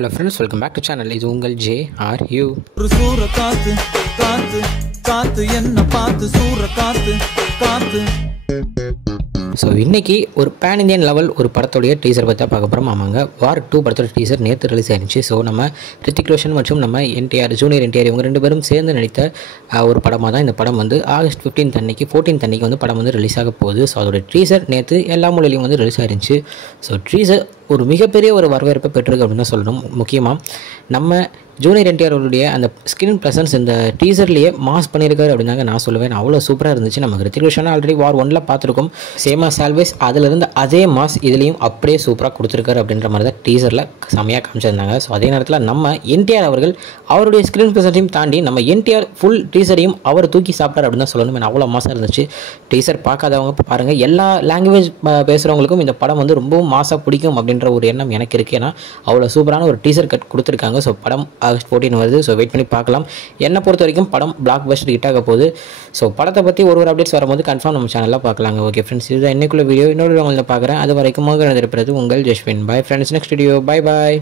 Hello friends, welcome back to channel. இது உங்கள் JRU. சூற காத்து காத்து காத்து என்ன பார்த்து சூற காத்து காத்து. ஸோ இன்றைக்கி ஒரு பேன் இந்தியன் லெவல் ஒரு படத்தோடைய டீசர் பற்றி பார்க்க போகிறோம். ஆமாங்க, வார் 2 படத்தோட டீசர் நேற்று ரிலீஸ் ஆயிருந்துச்சு. ஸோ நம்ம ரித்திக் ரோஷன் மற்றும் நம்ம ஜூனியர் என்டிஆர் இவங்க ரெண்டு பேரும் சேர்ந்து நடித்த ஒரு படமாக தான் இந்த படம் வந்து ஆகஸ்ட் 15 அன்னைக்கு 14 அன்னைக்கு வந்து படம் வந்து ரிலீஸ் ஆக போகுது. ஸோ அதோட டீசர் நேற்று எல்லா மொழியிலையும் வந்து ரிலீஸ் ஆயிருந்துச்சு. ஸோ டீசர் ஒரு மிகப்பெரிய ஒரு வரவேற்பை பெற்றிருக்கு அப்படின்னு தான் சொல்லணும். முக்கியமாக நம்ம ஜூனியர் என்டிஆர் அவருடைய அந்த ஸ்கிரீன் ப்ரெசன்ஸ் இந்த டீசர்லேயே மாஸ் பண்ணியிருக்காரு அப்படின்னாங்க நான் சொல்லுவேன். அவ்வளோ சூப்பராக இருந்துச்சு. நம்ம ரித்திக் ரோஷன் ஆல்ரெடி வார் 1 பார்த்துருக்கோம். சேமா சால்வேஸ் அதிலிருந்து அதே மாஸ் இதுலேயும் அப்படியே சூப்பராக கொடுத்துருக்காரு அப்படின்ற மாதிரி தான் டீசரில் செமையாக காமிச்சிருந்தாங்க. ஸோ அதே நேரத்தில் நம்ம என்டிஆர் அவர்கள் அவருடைய ஸ்க்ரீன் ப்ரெசன்ஸையும் தாண்டி நம்ம என்டிஆர் ஃபுல் டீசரையும் அவர் தூக்கி சாப்பிட்டார் அப்படின்னு தான் சொல்லணும். அவ்வளோ மாசாக இருந்துச்சு. டீசர் பார்க்காதவங்க பாருங்கள். எல்லா லாங்குவேஜ் பேசுகிறவங்களுக்கும் இந்த படம் வந்து ரொம்பவும் மாசாக பிடிக்கும் அப்படின்ற ஒரு எண்ணம் எனக்கு இருக்குது. ஏன்னா அவ்வளோ சூப்பரான ஒரு டீசர் கட் கொடுத்துருக்காங்க. ஸோ படம் ஆகஸ்ட் 14 வருது. ஸோ வெயிட் பண்ணி பார்க்கலாம். என்னை பொறுத்த வரைக்கும் படம் பிளாக் பஸ்டர் ஹிட் ஆக போகுது. ஸோ படத்தை பற்றி ஒரு அப்டேட்ஸ் வரும்போது கன்ஃபார்ம் நம்ம சேனலில் பார்க்கலாங்க. ஓகே ஃப்ரெண்ட்ஸ், இதுதான் இன்னைக்குள்ள வீடியோ. இன்னொரு உங்களை பார்க்குறேன். அது வரைக்கும் இருப்பது உங்கள் Jaswin. Bye friends, next video. Bye bye.